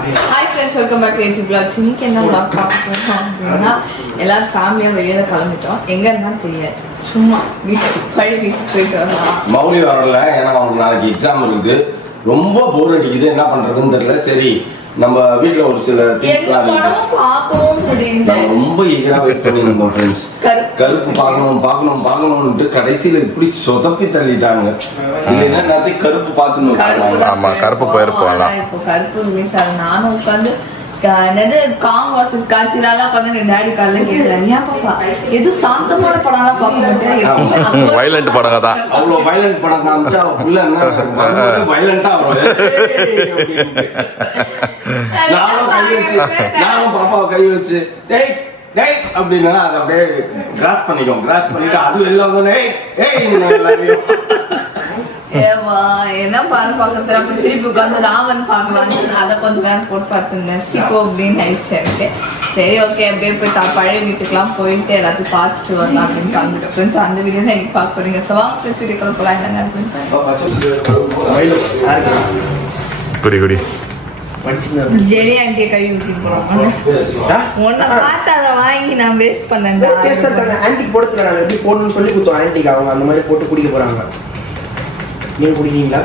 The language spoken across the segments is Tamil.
Hi friends, welcome back to H Vlogs. இன்னைக்கு என்ன vlog பார்க்க போறோம் அப்படின்னா எல்லாரும் ஃபேமிலியா வெளியில கிளம்பிட்டோம். எங்க இருந்தாலும் தெரியாது. சும்மா வீட்டுக்கு போயிட்டு வரலாம். மௌலி வரல, ஏன்னா அவனுக்கு நாளைக்கு எக்ஸாம் இருக்குது. ரொம்ப போர் அடிக்குது, என்ன பண்றதுன்னு தெரியல. சரி, நம்ம வீட்ல ஒரு சில திங்ஸ்லாம் இருக்கு. பார்க்கவும் முடியல. ரொம்ப ஈகரா வெயிட் பண்ணிருந்தோம் ஃப்ரெண்ட்ஸ். கருப்பு பார்க்கணும்னு கடைசியில இப்படி சொதப்பி தள்ளிட்டாங்க. இது என்ன நேரத்தை கருப்பு பார்த்துன்னு. ஆமா, கருப்பு போயிருப்போம். இப்போ கருப்பு ரிலீஸ் ஆகுது. நானும் உட்காந்து என்னது காங் வர்சஸ் காட்சிலாம் பார்த்து டாடி காலைல கேட்குறேன், ஏன் பாப்பா எதுவும் சாந்தமான படம்லாம் பார்க்க மாட்டேன், வயலண்ட் படம் தான். அவ்வளோ வயலண்ட் படம் காமிச்சா உள்ள என்ன வயலண்டா நானும் பாப்பாவை கை வச்சு டேய் டேய் அப்படின்னா அதை அப்படியே கிராஸ் பண்ணிட்டு அது எல்லாம் வந்து எல்லாரையும் ஏமா என்ன பாரு பார்க்கறது. அப்ப திருப்பி உட்காந்து ராவன் பார்க்கலாம், அதை கொஞ்ச நேரம் போட்டு பார்த்துருந்தேன். சிக்கோ அப்படின்னு ஆயிடுச்சு எனக்கு. சரி ஓகே, அப்படியே போய் பழைய வீட்டுக்கெல்லாம் போயிட்டு எல்லாத்தையும் பார்த்துட்டு வரலாம் அப்படின்னு கிளம்பிட்டோம் ஃப்ரெண்ட்ஸ். அந்த வீடியோ தான் எனக்கு பார்க்க போறீங்க. ஸோ வாங்க ஃப்ரெண்ட்ஸ், வீடியோக்குள்ள போகலாம். என்ன நடக்குது ஜெரி ஆண்டியை கை ஊற்றிட்டு போகிறோம். ஒன்றை பார்த்து அதை வாங்கி நான் வேஸ்ட் பண்ணேன். ஆன்டிக்கு போட்டு எப்படி போடணும்னு சொல்லி கொடுத்தோம். ஆன்டிக்கு அவங்க அந்த மாதிரி போட்டு குடிக்க போகிறாங்க. நீங்கள் குடிக்கிறீங்களா?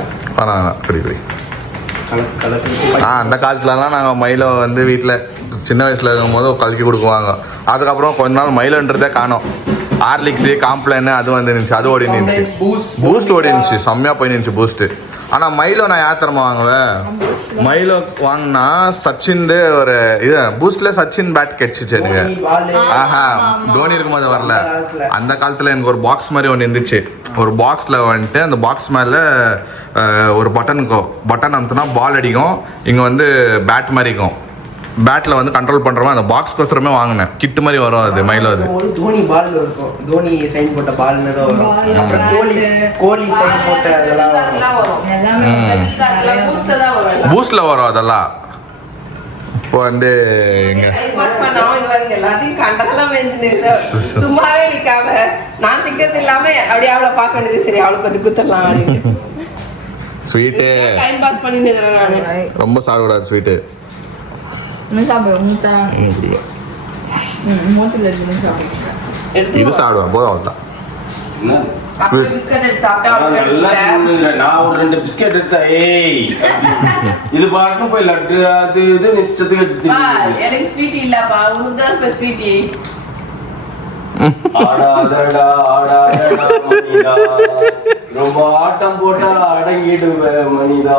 அந்த காலத்துலலாம் நாங்கள் மயிலை வந்து வீட்டில் சின்ன வயசில் இருக்கும்போது கலக்கி கொடுக்குவாங்க. அதுக்கப்புறம் கொஞ்ச நாள் மயிலன்றதே காணோம். ஹார்லிக்ஸு காம்ப்ளைன் அது வந்து இருந்துச்சு, அது ஓடி இருந்துச்சு. பூஸ்ட் ஓடி இருந்துச்சு, செம்மையாக போய் இருந்துச்சு பூஸ்ட்டு. ஆனால் மயிலோ நான் யாத்திரமா வாங்குவேன். மயிலோ வாங்கினா சச்சின் ஒரு இது பூஸ்ட்ல சச்சின் பேட் கிடைச்சிச்சு எனக்கு. ஆஹா, தோனி இருக்கும்போது வரல. அந்த காலத்தில் எனக்கு ஒரு பாக்ஸ் மாதிரி ஒன்று இருந்துச்சு. ஒரு பாக்ஸில் வந்துட்டு அந்த பாக்ஸ் மேலே ஒரு பட்டன் அமுத்துனா பால் அடிக்கும். இங்கே வந்து பேட் மாதிரி இருக்கும். பேட்டில் வந்து கண்ட்ரோல் பண்ணுறோம். அந்த பாக்ஸ்க்கோசரமே வாங்கினேன். கிட்டு மாதிரி வரும் அது மயிலோ. அது தோனி பால் இருக்கும், தோனி சைன் போட்ட பால் வரும். அப்புறம் கோலி சைன் போட்ட அதெல்லாம் பூஸ்ட்ல வரும். அதெல்லாம் இப்போ வந்து எங்க சும்மாவே நிக்காம நான் திக்கிறது இல்லாம அப்படியே அவளை பார்க்க வேண்டியது. சரி, அவளுக்கு கொஞ்சம் குத்தலாம். ஸ்வீட்டு டைம் பாஸ் பண்ணி ரொம்ப சாப்பிடக்கூடாது. ஸ்வீட்டு இது சாப்பிடுவேன் போதும் அவ்வளோதான். நான் ஒரு 2 பிஸ்கெட் எடுத்தா இது பாட்டும் போய் லட்டு அது இது இஷ்டத்துக்கு எனக்கு ஸ்வீட் இல்லப்பா, உனக்கு தான் ஸ்வீட். ஆடாதடா மணிதா, ரொம்ப ஆட்டம் போட்டா அடங்கிட்டு மணிதா.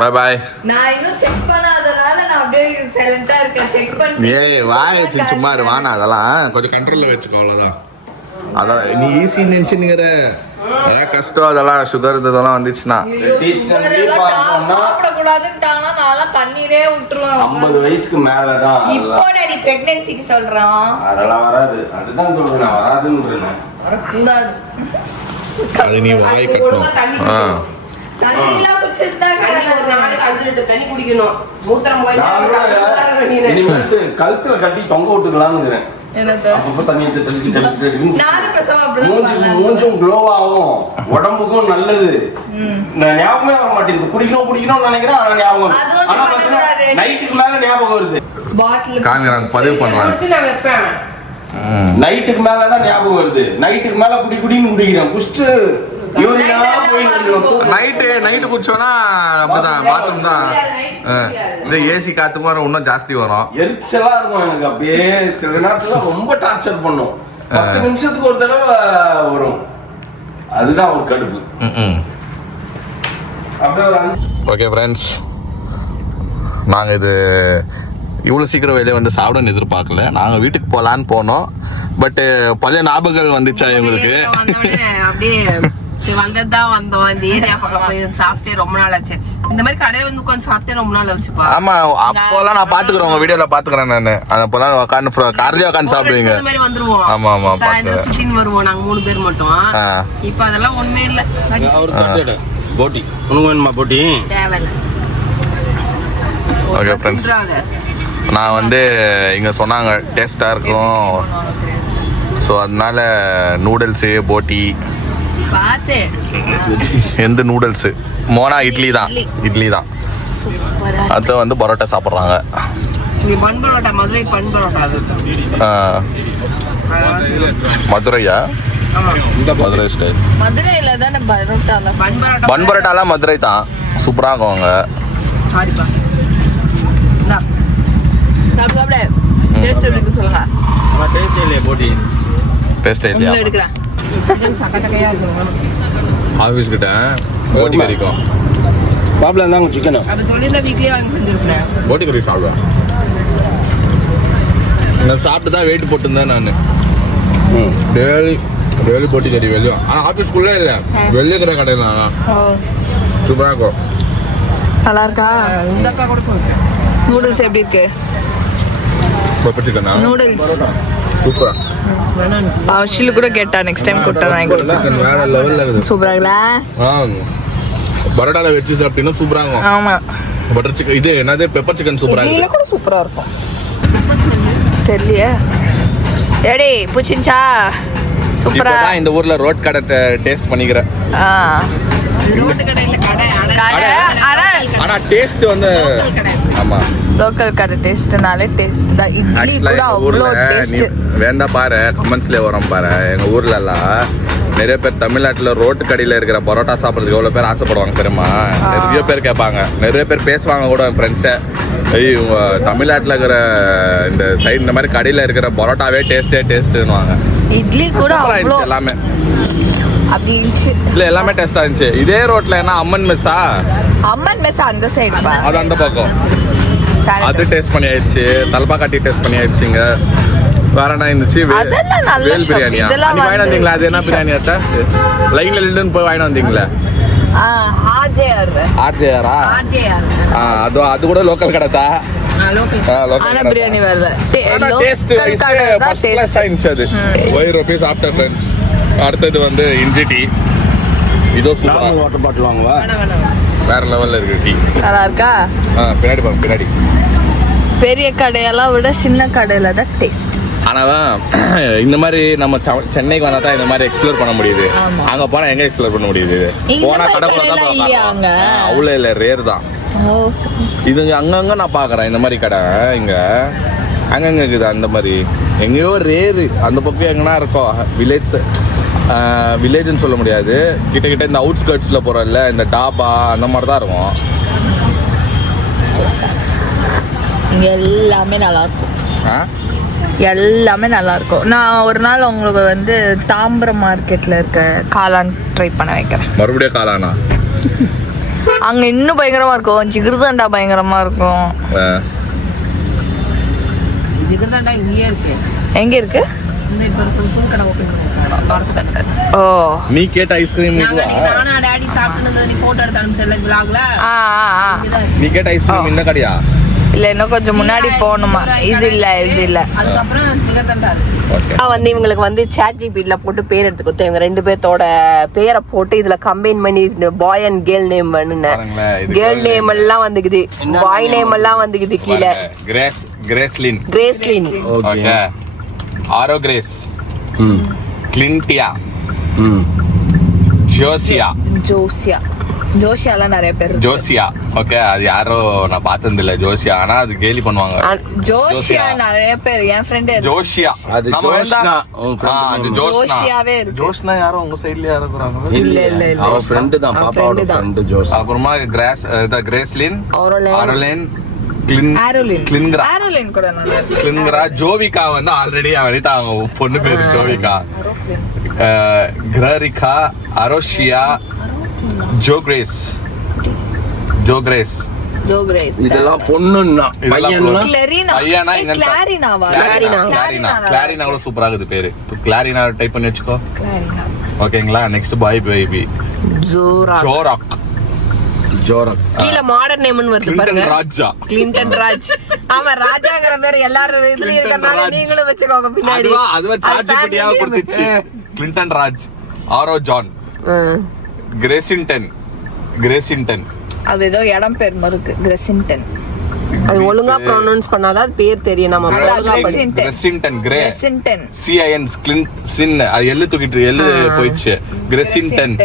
Bye bye. நான் இன்னும் செக் பண்ணாதனால நான் அப்படியே சைலண்டா இருக்கேன். செக் பண்ணி ஏய் வாய் வச்சு சும்மா இரு வானா. அதெல்லாம் கொஞ்சம் கண்ட்ரோல்ல வச்சுக்கோ, அவ்வளோதான். அதான் நீ ஈஸி நினைச்சுங்கிற கஷ்டம். அதெல்லாம் சுகர் இதெல்லாம் வந்துச்சுன்னா சாப்பிடக்கூடாதுன்ட்டாங்கன்னா நான் கண்ணீரே விட்டுருவேன். 50 வயசுக்கு மேலதான். இப்போ டாடி பிரெக்னன்சிக்கு சொல்றான். அதெல்லாம் வராது. அதுதான் சொல்றேன், நான் வராதுன்னு. வரக்கூடாது. அது நீ வாய் கட்டணும். தண்ணிலாம் குடிச்சிருந்தா தண்ணி குடிக்கணும். கழுத்துல கட்டி தொங்க விட்டுக்கலாம்னு மூஞ்சும் க்ளோவாகும், உடம்புக்கும் நல்லது. ஞாபகமே வர மாட்டேங்குது. குடிக்கணும்னு நினைக்கிறேன், ஆனா ஞாபகம். ஆனா நைட்டுக்கு மேல ஞாபகம் வருது. பதிவு பண்ணுவாங்க. நைட்டுக்கு மேலதான் ஞாபகம் வருது. நைட்டுக்கு மேல குடின்னு குடிக்கிறேன். குடிச்சிட்டு நைட்டு குடிச்சோன்னா அப்படிதான் பாத்ரூம் தான். இந்த ஏசி காத்து மாதிரி இன்னும் ஜாஸ்தி வரும். எரிச்சலா இருக்கும் எனக்கு. அப்படியே சில நேரத்துல ரொம்ப டார்ச்சர் பண்ணும். 10 நிமிஷத்துக்கு ஒரு தடவை வரும். அதுதான் ஒரு கடுப்பு. அப்படியே ஒரு ஓகே ஃப்ரெண்ட்ஸ், நாங்கள் இது இவ்வளோ சீக்கிரம் வெளியே வந்து சாப்பிடணும்னு எதிர்பார்க்கல. நாங்கள் வீட்டுக்கு போகலான்னு போனோம். பட்டு பழைய ஞாபகங்கள் வந்துச்சா இவங்களுக்கு. அப்படியே வந்ததுதான் வந்தோம். இந்த ஏரியா பக்கம் போய் சாப்பிட்டே ரொம்ப நாள் ஆச்சு. இந்த மாதிரி கடையில வந்து உட்காந்து சாப்பிட்டே ரொம்ப நாள் ஆச்சுப்பா. ஆமா, அப்போலாம் நான் பாத்துக்கிறேன், உங்க வீடியோல பாத்துக்கிறேன் நானு. அப்போலாம் உட்காந்து கார்லயே உட்காந்து சாப்பிடுவீங்க. இந்த மாதிரி வந்துருவோம். ஆமா ஆமா, சாயந்தரம் சுத்தின்னு வருவோம் நாங்க 3 பேர் மட்டும். இப்போ அதெல்லாம் ஒண்ணுமே இல்ல. போட்டி உனக்கு வேணுமா? போட்டி தேவையில்ல. ஓகே ஃப்ரெண்ட்ஸ், நான் வந்து இங்க சொன்னாங்க டேஸ்டா இருக்கும். ஸோ அதனால நூடுல்ஸு போட்டி பாத்து எந்த நூடுல்ஸ் மோனா இட்லி தான் அது வந்து பரோட்டா சாப்பிட்றாங்க. இங்க பன் பரோட்டா, மதுரை பன் பரோட்டா அது. மதுரையா? மதுரை ஸ்டைல். மதுரையில தானே பரோட்டால பன் பரோட்டாலாம் மதுரை தான், சூப்பராக இருக்கும் அவங்க. சாரிப்பா. சாப்பிட டேஸ்ட் எப்படி சொல்லுங்க. டேஸ்ட் இல்லையா? எடுக்கிறேன் சக்க சக்கையா இருக்கும். ஆஃபீஸ் கிட்ட போட்டி கறிக்கும். பாப்பில் இருந்தாங்க சிக்கனு. அதை சொல்லியிருந்தா வீட்லயே வாங்கி செஞ்சிருப்பேன். போட்டி கறி சாப்பிடுவேன். நான் சாப்பிட்டு தான் வெயிட் போட்டுருந்தேன் நான். டெய்லி போட்டி கறி வெளியும். ஆனால் ஆஃபீஸ்க்குள்ளே இல்லை, வெளியே இருக்கிற கடையில் தான் சூப்பராக இருக்கும். நல்லா இருக்கா? இந்த அக்கா கூட சொல்லிட்டேன். நூடுல்ஸ் எப்படி இருக்கு? பெப்பர் சிக்கனா? நூடுல்ஸ் சூப்பரா. ஷில்லு கூட கேட்டா நெக்ஸ்ட் டைம் கூப்பிட்டா வாங்கி சிக்கன் வேற லெவலில் இருக்குது. சூப்பராங்களா? பரோட்டாவில் வச்சு சாப்பிட்டீங்கன்னா சூப்பராக இருக்கும். ஆமா. பட்டர் சிக்கன் இது என்னது பெப்பர் சிக்கன் சூப்பராக இதுல இருக்குது. கூட சூப்பரா இருக்கும். தெரியலையே. ஏடி பூச்சிஞ்சா சூப்பரா. இப்போதான் இந்த ஊர்ல ரோட் கடை டேஸ்ட் பண்ணிக்கிறேன். ரோட்டு கடையில கடை ஆனா டேஸ்ட் வந்து ஆமா லோக்கல் கடை டேஸ்ட்னாலே டேஸ்ட் தான். இட்லி கூட அவ்வளோ டேஸ்ட். வேண்டா பாரு, கமெண்ட்ஸ்ல வரும் பாரு. எங்க ஊர்ல எல்லாம் நிறைய பேர் தமிழ்நாட்டுல ரோட்டு கடையில இருக்கிற பரோட்டா சாப்பிட்றதுக்கு எவ்வளவு பேர் ஆசைப்படுவாங்க தெரியுமா? நிறைய பேர் கேட்பாங்க, நிறைய பேர் பேசுவாங்க கூட என் ஃப்ரெண்ட்ஸை. இவங்க தமிழ்நாட்டில் இருக்கிற இந்த சைடு இந்த மாதிரி கடையில் இருக்கிற பரோட்டாவே டேஸ்ட்டுன்னுவாங்க. இட்லி கூட அவ்வளோ எல்லாமே அப்படி இருந்துச்சு. இல்லை எல்லாமே டேஸ்ட்டாக இருந்துச்சு. இதே ரோட்டில் என்ன அம்மன் மெஸ்ஸா? அம்மன் மெஸ் அந்த சைடு அது அந்த பக்கம். அது டேஸ்ட் பண்ணி ஆயிடுச்சு. தல்பாக்கட்டி டேஸ்ட் பண்ணி ஆயிடுச்சுங்க. வேற என்ன இருந்துச்சு? வேல் பிரியாணியா? வாங்கிட்டு வந்தீங்களா? அது என்ன பிரியாணி? அத்தை லைன்ல நின்று போய் வாங்கிட்டு வந்தீங்களா? ஆர்ஜேஆரா? அது கூட லோக்கல் கடை தான். ஆனா பிரியாணி வரல. டேஸ்ட் அது ₹5 ஆஃப்டர் ஃப்ரெண்ட்ஸ். அடுத்தது வந்து இஞ்சி டீ. இதோ சூப்பரா வாட்டர் பாட்டில் வாங்குவா. வேற லெவல்ல இருக்கு டீ. நல்லா இருக்கா? பின்னாடி பாருங்க, பின்னாடி. பெரிய கடையெல்லாம் விட சின்ன கடையில தான் டேஸ்ட். ஆனா இந்த மாதிரி நம்ம சென்னைக்கு வந்தா தான் இந்த மாதிரி எக்ஸ்ப்ளோர் பண்ண முடியுது. அங்க போனா எங்க எக்ஸ்ப்ளோர் பண்ண முடியுது? போனா கடைக்குள்ள தான் பார்க்கலாம். அவ்வளோ இல்லை, ரேர் தான் இது. அங்கங்க நான் பாக்குறேன் இந்த மாதிரி கடை. இங்க அங்கங்க இருக்குது அந்த மாதிரி. எங்கேயோ ரேரு. அந்த பக்கம் எங்கன்னா இருக்கும். வில்லேஜ்னு சொல்ல முடியாது, கிட்ட இந்த அவுட்ஸ்கர்ட்ஸ்ல போறோம்ல, இந்த டாபா அந்த மாதிரி தான் இருக்கும். எல்லாமே நல்லா இருக்கும். எல்லாமே நல்லா இருக்கும். நான் ஒரு நாள் உங்களுக்கு வந்து தாம்பரம் மார்க்கெட்ல இருக்க காளான் ட்ரை பண்ண வைக்கிறேன். மறுபடியும் காளானா? அங்க இன்னும் பயங்கரமா இருக்கும். ஜிகிர்தண்டா பயங்கரமா இருக்கும். ஜிகர்தண்டா இங்கேயே இருக்கு. எங்க இருக்கு? இந்த இப்ப புது கடை ஓபன் பண்ணிருக்காங்க. ஓ, நீ கேட்ட ஐஸ்கிரீம் நானா டாடி சாப்பிட்டு நீ போட்டோ எடுத்து அனுப்பிச்சல vlogல. நீ கேட்ட ஐஸ்கிரீம் இந்த கடையா? இல்ல இன்னும் கொஞ்சம் முன்னாடி போகணுமா? இது இல்ல அதுக்கப்புறம் ஜிகர்தண்டா வந்து இவங்களுக்கு வந்து ChatGPT போட்டு பேர் எடுத்து கொடுத்து இவங்க 2 பேர்த்தோட பேரை போட்டு இதுல கம்பைன் பண்ணி பாய் அண்ட் கேர்ள் நேம் பண்ணுனேன். கேர்ள் நேம் எல்லாம் வந்துக்குது, பாய் நேம் எல்லாம் வந்துக்குது கீழே. Gracelyn, okay. Aro Grace, Clintia, ஜோசியாலாம் நிறைய பேர். Josiah, okay. அது யாரோ நான் பார்த்தது இல்ல ஜோசியா. ஆனா அது கேலி பண்ணுவாங்க. ஜோசியா நிறைய பேர். என் ஃப்ரெண்ட் ஜோசியா. அது ஜோஷ்னா. ஜோசியாவே இருக்கு. ஜோஷ்னா யாரோ உங்க சைடுல யாரோ இருக்காங்க? இல்ல அவ ஃப்ரெண்ட் தான், பாப்பாவோட ஃப்ரெண்ட் ஜோஸ். அப்புறமா கிரேஸ்லின், ஆரோலின், கிளின்கரா, ஜோவிகா வந்து ஆல்ரெடி வனிதா அவங்க பொண்ணு பேரு ஜோவிகா. கிரரிகா, அரோஷியா, ஜோ கிரேஸ். இதெல்லாம் பொண்ணுன்னா பையன்னா பையனா இங்க கிளாரினா கூட சூப்பரா இருக்குது பேரு. கிளாரினா டைப் பண்ணி வச்சுக்கோ. ஓகேங்களா? நெக்ஸ்ட் பாய் பேபி ஜோராக். கீழ மாடர்ன் நேம்னு வருது பாருங்க. ராஜா, கிளின்டன் ராஜ். ஆமா, ராஜாங்கற பேர் எல்லாரும் இதுல இருக்கறனால நீங்களும் வெச்சுக்கோங்க பின்னாடி. அதுவா ChatGPT-யா கொடுத்துச்சு. கிளின்டன் ராஜ், ஆரோ ஜான், கிரேசின்டன். அது ஏதோ இடம் பேர் மாதிரி இருக்கு. கிரேசின்டன். அது ஒழுங்கா ப்ரொனவுன்ஸ் பண்ணாதான் அது பேர் தெரியும். நம்ம ஒழுங்கா பண்ணி கிரெசின்டன் கிரே ரெசின்டன் சிஐஎன் சின் அது எள்ளு தூக்கிட்டு எள்ளு போயிடுச்சு. கிரெசின்டன்,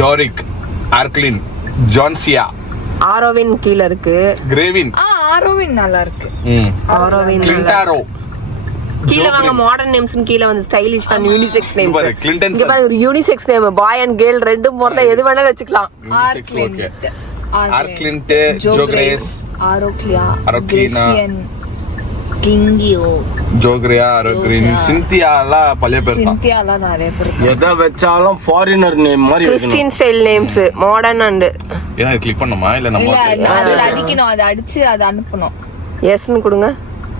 ஜோரிக், ஆர்க்லின், ஜான்சியா, ஆரோவின் கீழ இருக்கு. கிரேவின், ஆரோவின் நல்லா இருக்கு. ஆரோவின் கிளின்டாரோ. கீழ வாங்க மாடர்ன் நேம்ஸ் கீழ வந்து ஸ்டைலிஷ் அண்ட் யூனிசெக்ஸ் நேம்ஸ். பாரு, கிளின்டன் இங்க பாரு ஒரு unisex name bye and girl ரெண்டும் போறதா எது வேணாலும் வச்சுக்கலாம். ஆர்க்லின்ட், ஜோக்ரேஸ், ஆரோக்லியா, அரோக்லினா, கிரேசியன், கிங்கியோ, ஜோக்ரியா, அரோக்ரின், சிந்தியா எல்லாம் பழைய பேர் தான். சிந்தியாலாம் நிறைய பேர். எதை வச்சாலும் ஃபாரினர் நேம் மாதிரி Christian style names modern and ஏன்னா கிளிக் பண்ணுமா இல்ல நம்ம இல்ல அது அடிக்கணும், அது அடிச்சு அதை அனுப்பணும். எஸ்னு கொடுங்க.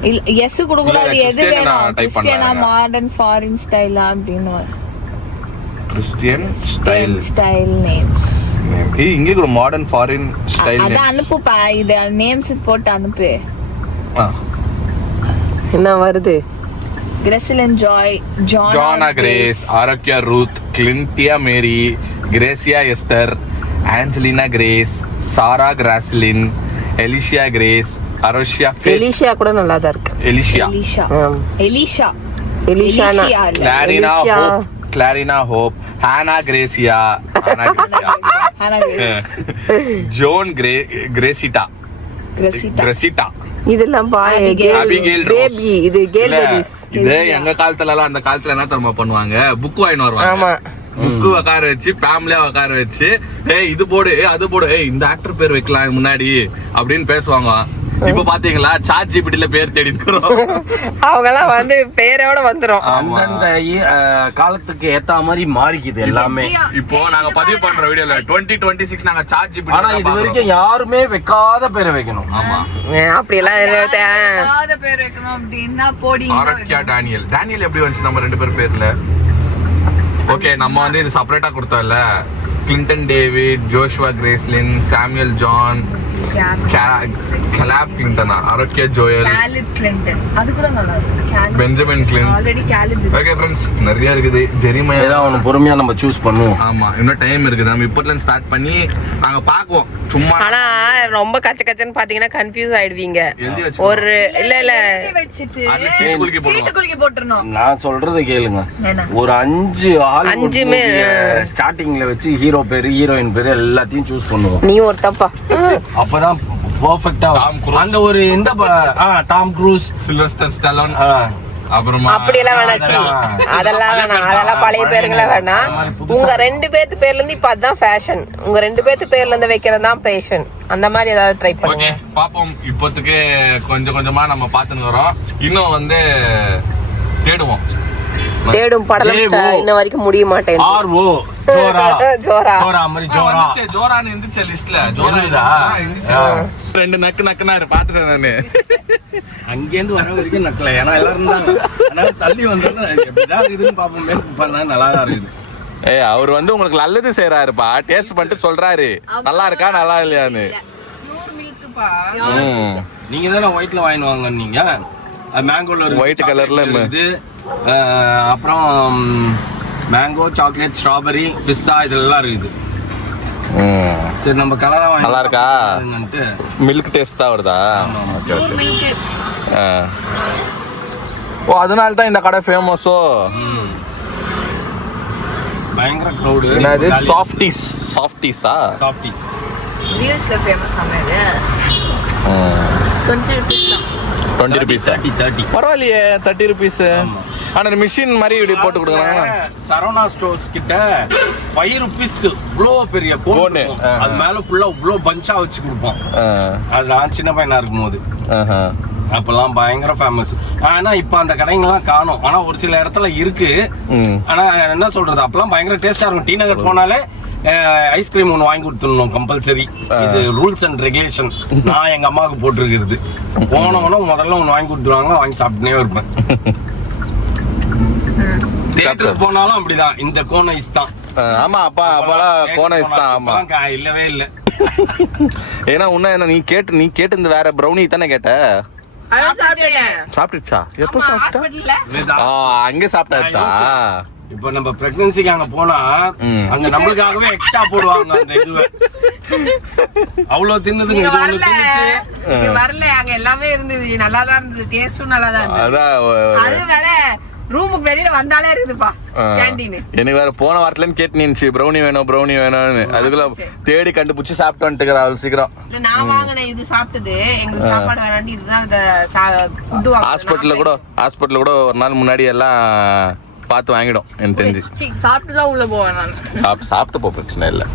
இல்ல எஸ் கொடுக்கூடாது, இல்ல, எது கிறிஸ்டியனா வேணும், type கிறிஸ்டியனா, பண்ணாங்க. மாடர்ன், ஃபாரின் ஸ்டைலா அப்படின்னு கிறிஸ்டியன் ஸ்டைல் ஸ்டைல் நேம்ஸ். ஏய் இங்க ஒரு மாடர்ன் ஃபாரின் ஸ்டைல் அத அனுப்புப்பா, இது நேம்ஸ் போட்டு அனுப்பு. என்ன வருது? கிரெசிலன் ஜாய், ஜானா கிரேஸ், ஆரோக்கியா ரூத், கிளின்டியா மேரி, கிரேசியா எஸ்தர், ஆஞ்சலினா கிரேஸ், சாரா கிராஸ்லின், எலிஷியா கிரேஸ், அரோஷியா ஃபேத், எலிஷா கூட நல்லா தான் இருக்கு. எலிஷியா, எலிஷா, எலிஷா, எலிஷானா எலிஷியா இல்ல. Clarina Elisha. Hope, Clarina Hope, Hannah Gracia, Hannah Gracia, Hannah Grace, Joan Gracita, Gracita. Gracita, இதெல்லாம் பாய் அபிகேல் ரோஸ். பேபி. இது கேர்ள் இல்ல, பேபிஸ். இது எங்க காலத்துல எல்லாம் அந்த காலத்துல என்ன தெரியுமா பண்ணுவாங்க, புக் வாங்கிட்டு வருவாங்க. ஆமா. புக்கு உட்கார வச்சு ஃபேமிலியா உட்கார வச்சு ஏய் இது போடு அது போடு ஏய் இந்த ஆக்டர் பேர் வைக்கலாம் முன்னாடி அப்படின்னு பேசுவாங்க. இப்ப பாத்தீங்களா சாட் ஜிபிடில பேர் தேடி இருக்கிறோம். அவங்க எல்லாம் வந்து பேரோட வந்துரும். அந்தந்த காலத்துக்கு ஏத்த மாதிரி மாறிக்குது எல்லாமே. இப்போ நாங்க பதிவு பண்ற வீடியோல 2026 நாங்க சாட் ஜிபிடி. ஆனா இது வரைக்கும் யாருமே வைக்காத பேரை வைக்கணும். ஆமா, அப்படி எல்லாம் ஏதாவது பேர் வைக்கணும் அப்படின்னா போடி. ஆரோக்கியா டேனியல். டேனியல் எப்படி வந்துச்சு நம்ம ரெண்டு பேர் பேர்ல? ஓகே நம்ம வந்து இது செப்பரேட்டா கொடுத்தோம்ல. Clinton David, Joshua Gracelyn, Samuel John, Caleb கிளின்டனா, ஆரோக்கியா ஜோயல், கேலிப் கிளின்டன், அது கூட நல்லா இருக்கு. Caleb Benjamin Clin. Already Caleb. Okay friends, நிறைய இருக்குது. ஜெரிமையா ஏதாவது ஒன்று பொறுமையா நம்ம சூஸ் பண்ணுவோம். ஆமா, இன்னும் டைம் இருக்குது. நம்ம இப்போல இருந்து ஸ்டார்ட் பண்ணி நாங்க பாக்குவோம். சும்மா ஆனா ரொம்ப கச்சன்னு பாத்தீங்கன்னா கன்ஃபியூஸ் ஆயிடுவீங்க. எழுதி வச்சு ஒரு இல்ல வச்சிட்டு அது சீட்டு குலுக்கி சீட்டு போடுவோம். குலுக்கி போட்டுறணும். நான் சொல்றதை கேளுங்க. என்ன? ஒரு 5 அஞ்சுமே, ஸ்டார்டிங்ல வச்சு ஹீரோ பேரு ஹீரோயின் பேரு எல்லாத்தையும் சூஸ் பண்ணுவோம். நீ ஒரு தப்பா. அப்பதான் பெர்ஃபெக்ட்டா டாம் க்ரூஸ். அந்த ஒரு இந்த டாம் க்ரூஸ், சில்வஸ்டர் ஸ்டலோன், அப்புறமா அப்படியெல்லாம் வேணாச்சு. அதெல்லாம் வேணாம். அதெல்லாம் பழைய பேருங்களா வேணாம். உங்க 2 பேர்த்து பேர்ல இருந்து இப்ப அதான் ஃபேஷன். உங்க 2 பேர்த்து பேர்ல இருந்து வைக்கிறது தான் பேஷன். அந்த மாதிரி ஏதாவது ட்ரை ஓகே பண்ணுங்க. பாப்போம். இப்போதைக்கு கொஞ்சம் கொஞ்சமா நம்ம பாத்துன்னு வரோம். இன்னும் வந்து தேடுவோம். தேடும் படலம் இன்ன வரைக்கும் முடிய மாட்டேன். ஆர்ஓ ஜோரா ஜோரா ஜோரா மாதிரி ஜோரா ஜோரான்னு இருந்துச்சு லிஸ்ட்ல. ஜோரா இருந்துதா? இருந்துச்சு. 2 நக்குனா பாத்துட்டேன் நானு. அங்கேருந்து வர வரைக்கும் நக்கல. ஏன்னா எல்லாரும் இருந்தாங்க. அதனால தள்ளி வந்தோன்னா எப்படிதான் இருக்குதுன்னு பாப்போம். மேற்கு பண்ணா நல்லா தான் இருக்குது. ஏய் அவர் வந்து உங்களுக்கு நல்லது செய்யறாருப்பா. டேஸ்ட் பண்ணிட்டு சொல்றாரு நல்லா இருக்கா நல்லா இல்லையான்னு. நீங்க தானே ஒயிட்ல வாங்கிட்டு வாங்க. நீங்க மேங்கோல White colourல இருக்குது. அப்புறம் மேங்கோ, சாக்லேட், ஸ்ட்ராபெரி, பிஸ்தா இதெல்லாம் இருக்குது. சரி நம்ம கலரா வாங்கி நல்லா இருக்கா? வாங்குங்கன்ட்டு. மில்க் டேஸ்ட் தான் வருதா? Okay okay. மில்க் ஓ அதனால தான் இந்த கடை ஃபேமஸோ. பயங்கர க்ரௌடு. என்னது சாஃப்டிஸா? சாஃப்டி ரீல்ஸ்ல ஃபேமஸ் ஆனது. கொஞ்சம் rupees தான். 20 rupees. 30 பரவாயில்லையே 30 rupees. ஆனா மிஷின் மாதிரி இப்படி போட்டு கொடுக்குறாங்க. சரவணா ஸ்டோர்ஸ் கிட்ட 5 rupeesக்கு இவ்வளோ பெரிய கோன் கோனு. இருக்கும். அது மேல ஃபுல்லா இவ்வளோ பஞ்சா வச்சு கொடுப்போம். அது நான் சின்ன பையனா இருக்கும்போது அப்பெல்லாம் பயங்கர ஃபேமஸ். ஆனா இப்ப அந்த கடைங்கெல்லாம் காணோம். ஆனா ஒரு சில இடத்துல இருக்கு. ஆனா என்ன சொல்றது, அப்பெல்லாம் பயங்கர டேஸ்டா இருக்கும். டி நகர் போனாலே ஐஸ்கிரீம் ஒன்று வாங்கி கொடுத்துடணும் கம்பல்சரி. இது ரூல்ஸ் அண்ட் ரெகுலேஷன். நான் எங்க அம்மாவுக்கு போட்டிருக்கிறது. போனவனும் முதல்ல ஒன்று வாங்கி கொடுத்துருவாங்க. வாங்கி சாப்பிட்டுனே இருப்பேன். தியேட்டருக்கு போனாலும் அப்படிதான். இந்த கோன் ஐஸ் தான். ஆமா அப்பா அப்பெல்லாம் கோன் ஐஸ் தான். ஆமா இல்லவே இல்லை. ஏன்னா உன்ன என்ன நீ கேட்டு இந்த வேற ப்ரௌனி தானே கேட்ட? அதான் சாப்பிட்டேன். சாப்பிட்டுச்சா? எப்போ சாப்பிட்டா? ஹாஸ்பிடல்ல அங்கே சாப்பிட்டாச்சா? இப்ப நம்ம பிரெக்னன்சிக்கு அங்க போனா அங்க நம்மளுக்காகவே எக்ஸ்ட்ரா போடுவாங்க அந்த இதுவை. அவ்வளவு தின்னதுங்க நீங்க இது ஒண்ணு வரல தின்னுச்சு. நீங்க வரல அங்க எல்லாமே இருந்தது நல்லா தான் இருந்தது டேஸ்டும் நல்லா தான் இருந்தது அதான் அது வேற ரூமுக்கு வெளியில வந்தாலே இருக்குதுப்பா கேண்டீன் எனக்கு வேற போன வாரத்துலன்னு கேட்டு நின்னுச்சு ப்ரௌனி வேணும்னு அதுக்குள்ள தேடி கண்டுபிடிச்சு சாப்பிட்டு வந்துட்டுக்கிறா அவ்வளவு சீக்கிரம். இல்ல நான் வாங்கினேன் இது சாப்பிட்டது எங்களுக்கு சாப்பாடு வேணாண்டி இதுதான் ஃபுட்டு ஹாஸ்பிட்டல்ல கூட ஒரு நாள் முன்னாடி எல்லாம் பார்த்து வாங்கிடும் எனக்கு தெரிஞ்சு. சாப்பிட்டு தான் உள்ள போவேன் நான் சாப்பிட்டு போ பிரச்சனை இல்லை.